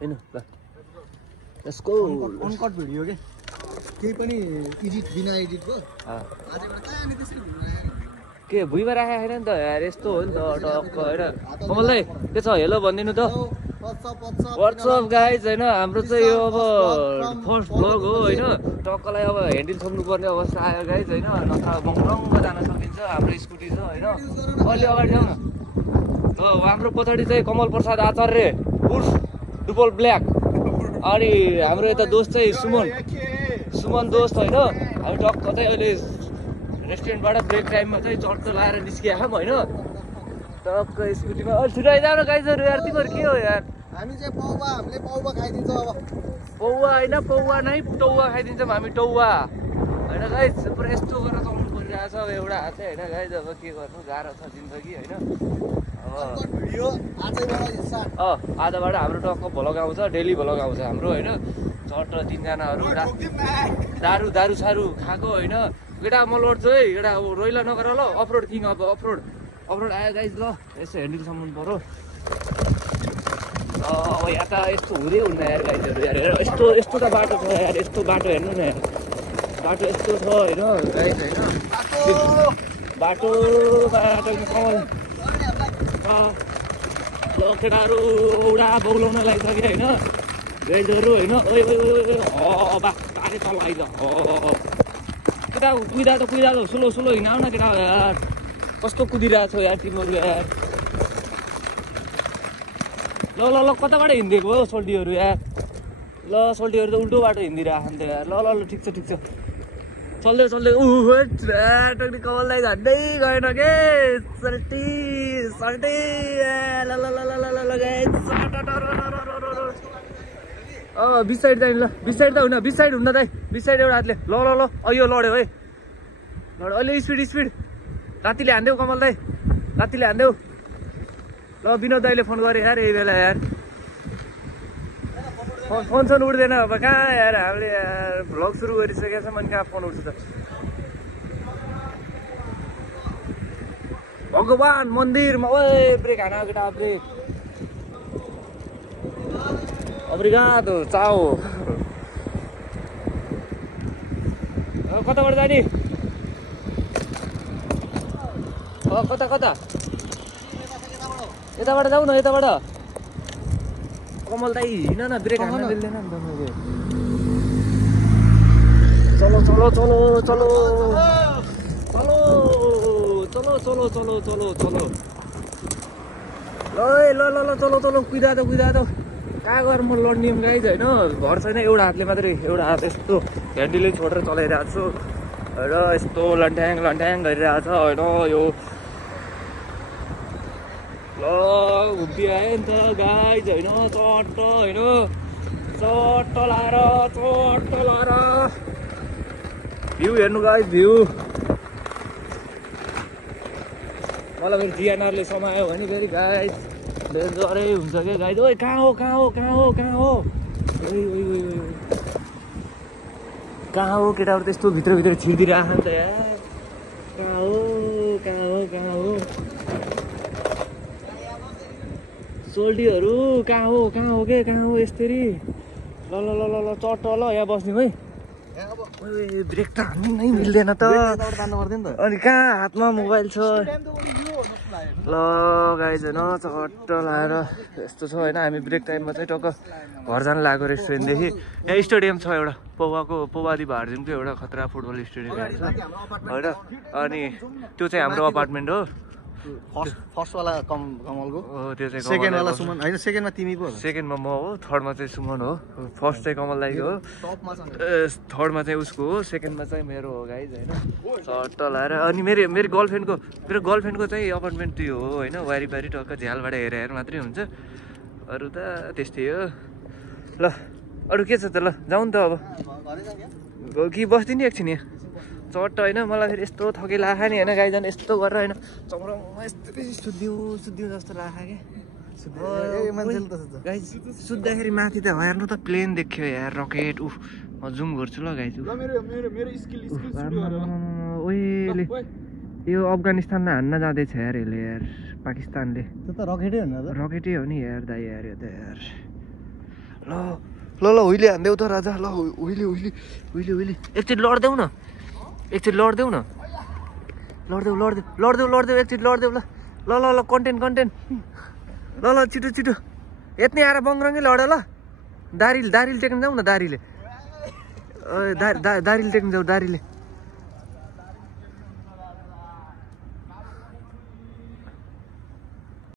हैन ल let's go uncut video के केही पनि एडिट बिना एडिटको आजबाट कहाँ नि त्यसरी के भुइँमा राखेको छैन नि त यार यस्तो हो नि त टक्क होइन कमल दाइ के छ हेलो भनिदिनु त व्हाट्सअप गाइज होइन हाम्रो चाहिँ यो अब फर्स्ट भ्लग हो होइन टक्कलाई अब ह्यान्डल छोड्नुपर्ने अवस्था आयो गाइज होइन नत्र बङरङ्ग जान सकिन्छ हाम्रो स्कुटी छ होइन अलि अगाडि जाउँ न ल हाम्रो पछाडि चाहिँ कमल प्रसाद आचार्य उर्फ डुबल ब्ल्याक अनि हाम्रो यता दोस्त चाहिँ सुमन दोस्त होइन हामी टक्क चाहिँ अहिले रेस्टुरेन्टबाट ब्रेक टाइममा चाहिँ चर्च लाएर निस्किआयौँ होइन टक्क स्कुटीमा अलि छिटो आइजाऊ न गाइजहरू यार तिमीहरू के हो यार हामी चाहिँ हामीले पौवा खाइदिन्छ अब पौवा होइन पौवा नै टौवा खाइदिन्छौँ हामी टौवा होइन गाइज पुरा यस्तो गरेर चलाउनु परिरहेछ अब एउटा हात होइन गाइज अब के गर्नु गाह्रो छ जिन्दगी होइन आजबाट हाम्रो टक्क भ्लग आउँछ डेली भ्लग आउँछ हाम्रो होइन चट्ट तिनजनाहरू दारू सारू खाएको होइन केटा म लड्छु है केटा अब रोइला नगर ल अफरोड किङ अब अफरोड आयो गाइज ल यसो ह्यान्डलसम्म पऱ्यो अब यहाँ त यस्तो हुँदै हुन्न यार गाइजहरू यार यस्तो त बाटो छ यार यस्तो बाटो हेर्नु न यार बाटो यस्तो छ होइन गाइज होइन बाटो कमल ल केटाहरू औडा बौलाउन लागिसक्यो होइन गाइजहरू होइन बारे तल आइज केटा कुदा स्लो हिँडाउ न केटा यार कस्तो कुदिरहेको छ यार तिमीहरू यार ल कताबाट हिँडिदिएको हो सोल्टीहरू यार ल सोल्टीहरू त उल्टो बाटो हिँडिरहेको नि त यार ल ठिक छ चल्दै टक्नी कमललाई झन्डै गएन के सल्टी बिच साइड चाहिँ ल बिच साइड त हुन्न दाइ बिच साइड एउटा हातले ल अयो लड्यो है लड्यो अहिले स्पिड रातिले हान्देऊ कमल दाइ रातिले हान्देऊ ल विनोद दाइले फोन गरे यार यही बेला यार फोन उठ्दैन अब कहाँ यार हामीले यार भ्लग सुरु गरिसकेको छौँ अनि कहाँ फोन उठ्छ त भगवान मन्दिरमा ओए ब्रेक हान केटा ब्रेक Obrigado, ciao. कताबाट जाने कता यताबाट जाऊ न यताबाट कमल दाइ हिँड न ब्रेक हान्न मिल्दैन नि त मैले चलो ल कुदा त कहाँ गएर म लड्ने गाइज होइन भर छैन एउटा हातले मात्रै एउटा हात यस्तो ह्यान्डलले छोडेर चलाइरहेको छु र यस्तो लन्ठ्याङ गरिरहेको छ होइन यो ल उभिआयो नि त गाइज होइन चट्ट लाएर भ्यू हेर्नु गाइज भ्यू मलाई फेरि जिएनआरले समायो भने फेरि गाइज डेन्जरै हुन्छ क्या गाइज ओइ कहाँ हो कहाँ हो केटाहरू त्यस्तो भित्र छिर्दिरहेको नि त यार कहाँ हो सोल्टीहरू कहाँ हो यसरी ल चट्ट ल यहाँ बस्ने है ब्रेक त हान्नु नै मिल्दैन त अनि कहाँ हातमा मोबाइल छ ल गाइज होइन चट्ट लाएर यस्तो छ होइन हामी ब्रेक टाइममा चाहिँ टक्क घर जान लागेको रेस्टुरेन्टदेखि यहाँ स्टेडियम छ एउटा पौवादी भारजिमको एउटा खतरा फुटबल स्टेडियम छ होइन अनि त्यो चाहिँ हाम्रो अपार्टमेन्ट हो फर्स्ट वाला कमलको हो त्यो चाहिँ सेकेन्ड वाला सुमन होइन सेकेन्डमा तिमी पो सेकेन्डमा म हो थर्डमा चाहिँ सुमन हो फर्स्ट चाहिँ कमल दाइको हो थर्डमा चाहिँ उसको हो सेकेन्डमा चाहिँ मेरो हो गाइज होइन चट्ट लाएर अनि मेरो गर्लफ्रेन्डको चाहिँ अपार्टमेन्ट त्यो हो होइन वारिपारि टक्क झ्यालबाट हेरेर मात्रै हुन्छ अरू त त्यस्तै हो ल अरू के छ त ल जाउँ नि त अब कि बस्दिने एकछिन यहाँ चट्ट होइन मलाई फेरि यस्तो थके लाखा नि होइन गाइजन यस्तो गरेर होइन चम्रामा यस्तो बेसी सुत्दिउँ जस्तो लाखा क्या गाइज सुत्दाखेरि माथि त हेर्नु त प्लेन देख्यो यार रकेट म जुम गर्छु ल गाइज ओएले यो अफगानिस्तानमा हान्न जाँदैछ यार यसले यार पाकिस्तानले त्यो त रकेटै हो नि रकेटै हो नि यार दाइ यार यो त यार ल ल उहिले हान्देऊ त राजा ल उहिले उहिले उहिले उहिले एकचोटि लड्देऊ न एकचोटि लड्देऊ न लड्देऊ लड्देऊ लड्देऊ लड्देऊ एकचोटि लड्देऊ ल ल ल ल कन्टेन्ट कन्टेन्ट ल ल छिटो छिटो यति आएर बङरङ्गै लड ल दारिल दारिल टेक्न जाऊ न दारीले दारिल टेक्न जाऊ दारीले